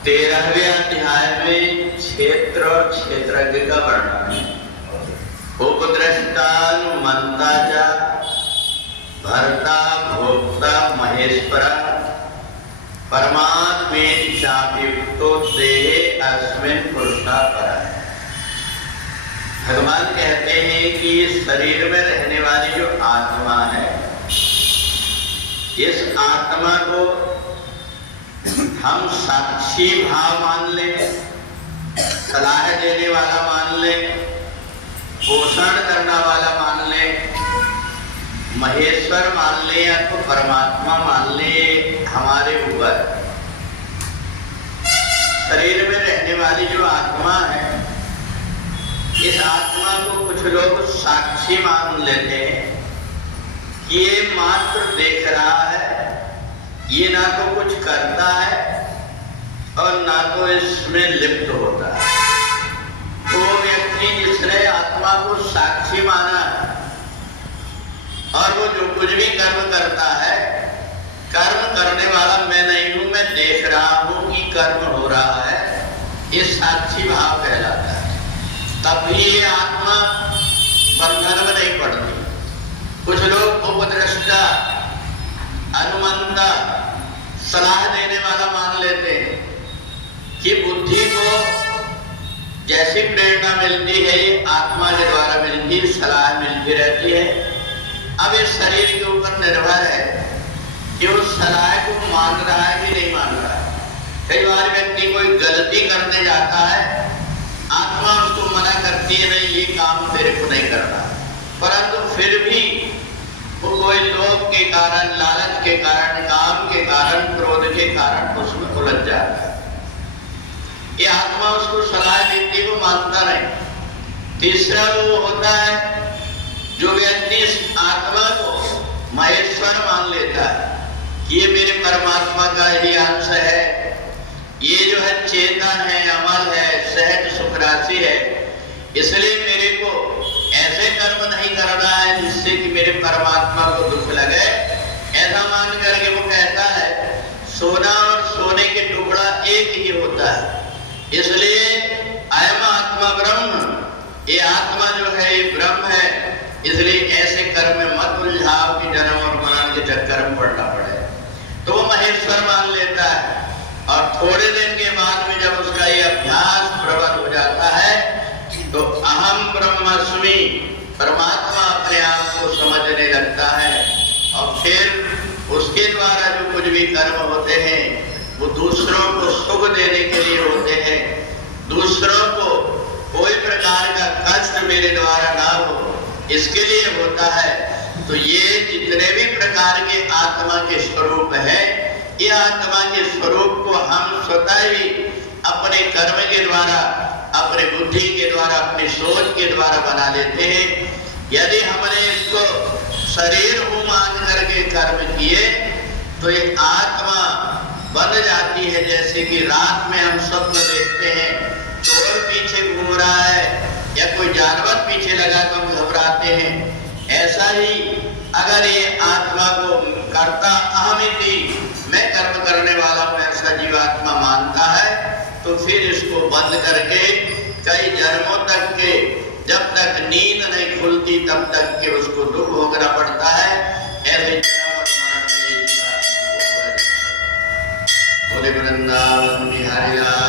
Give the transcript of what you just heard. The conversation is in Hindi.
13वें अध्याय में क्षेत्र और क्षेत्रज्ञ का वर्णन है। उपद्रष्टा मंता च भर्ता भोक्ता महेश्वर परमात्मेति चाप्युक्तो देहे अस्मिन् पुरुषा परा। भगवान कहते हैं कि शरीर में रहने वाली जो आत्मा है, इस आत्मा को हम साक्षी भाव मान लें, सलाह देने वाला मान लें, पोषण करने वाला मान लें, महेश्वर मान लें या तो परमात्मा मान लें। हमारे ऊपर शरीर में रहने वाली जो आत्मा है, इस आत्मा को कुछ लोग साक्षी मान लेते हैं कि ये मात्र देख रहा है, ये ना तो कुछ करता है और ना तो इसमें लिप्त होता है। वो व्यक्ति जिसने आत्मा को साक्षी माना और वो जो कुछ भी कर्म करता है, कर्म करने वाला मैं नहीं हूं, मैं देख रहा हूं कि कर्म हो रहा है, ये साक्षी भाव कहलाता है। तभी ये आत्मा बंधन में नहीं पड़ती। कुछ लोग उपद्रष्टा, अनुमंता, सलाह देने वाला मान लेते हैं कि बुद्धि को जैसी प्रेरणा मिलती है, ये आत्मा के द्वारा मिलती, सलाह मिलती रहती है। अब इस शरीर के ऊपर निर्भर है कि उस सलाह को मान रहा है कि नहीं मान रहा है। कई बार व्यक्ति कोई गलती करने जाता है, आत्मा उसको मना करती है, नहीं ये काम तेरे को नहीं करना, परंतु फिर भी वो कोई लोभ के कारण, लालच के कारण, काम के कारण, क्रोध के कारण उसमें उलझ जाता है। ये आत्मा उसको सलाह देती, वो मानता नहीं। तीसरा वो होता है जो व्यक्ति इस आत्मा को महेश्वर मान लेता है कि ये मेरे परमात्मा का ही अंश है, ये जो है चेतन है, अमल है, सहज सुख राशि है, इसलिए मेरे को ऐसे कर्म नहीं करना है जिससे कि मेरे परमात्मा को दुख लगे। ऐसा मान करके वो कहता है सोना और सोने के टुकड़ा एक ही होता है, इसलिए अयम आत्मा ब्रह्म, ये आत्मा जो है ये ब्रह्म है, इसलिए ऐसे कर्म में मत उलझाओ कि जन्म और मरण के चक्कर में पड़ना पड़े। तो वो महेश्वर मान लेता है और थोड़े दिन के बाद में जब उसका ये अभ्यास प्रबल हो जाता है तो अहम ब्रह्मास्मि, परमात्मा अपने आप को समझने लगता है। और फिर उसके द्वारा जो कुछ भी कर्म होते हैं वो दूसरों को सुख देने के लिए होते हैं, दूसरों को कोई प्रकार का कष्ट मेरे द्वारा ना हो इसके लिए होता है। तो ये जितने भी प्रकार के आत्मा के स्वरूप है, ये आत्मा के स्वरूप को हम स्वतः ही अपने कर्म के द्वारा, अपने बुद्धि के द्वारा, अपनी सोच के द्वारा बना लेते हैं। यदि हमने इसको शरीर को मान करके कर्म किए तो ये आत्मा बन जाती है। जैसे कि रात में हम स्वप्न देखते हैं, चोर पीछे घूम रहा है या कोई जानवर पीछे लगा तो हम घबराते हैं। ऐसा ही अगर ये आत्मा को कर्ता अहमिति, मैं कर्म करने वाला हूँ, ऐसा जीवात्मा मानता है तो फिर इसको बंद करके कई जन्मों तक के, जब तक नींद नहीं खुलती तब तक के उसको दुख भोगना पड़ता है। ऐसे जन्म और मरण में बोले वृंदावन बिहारी लाल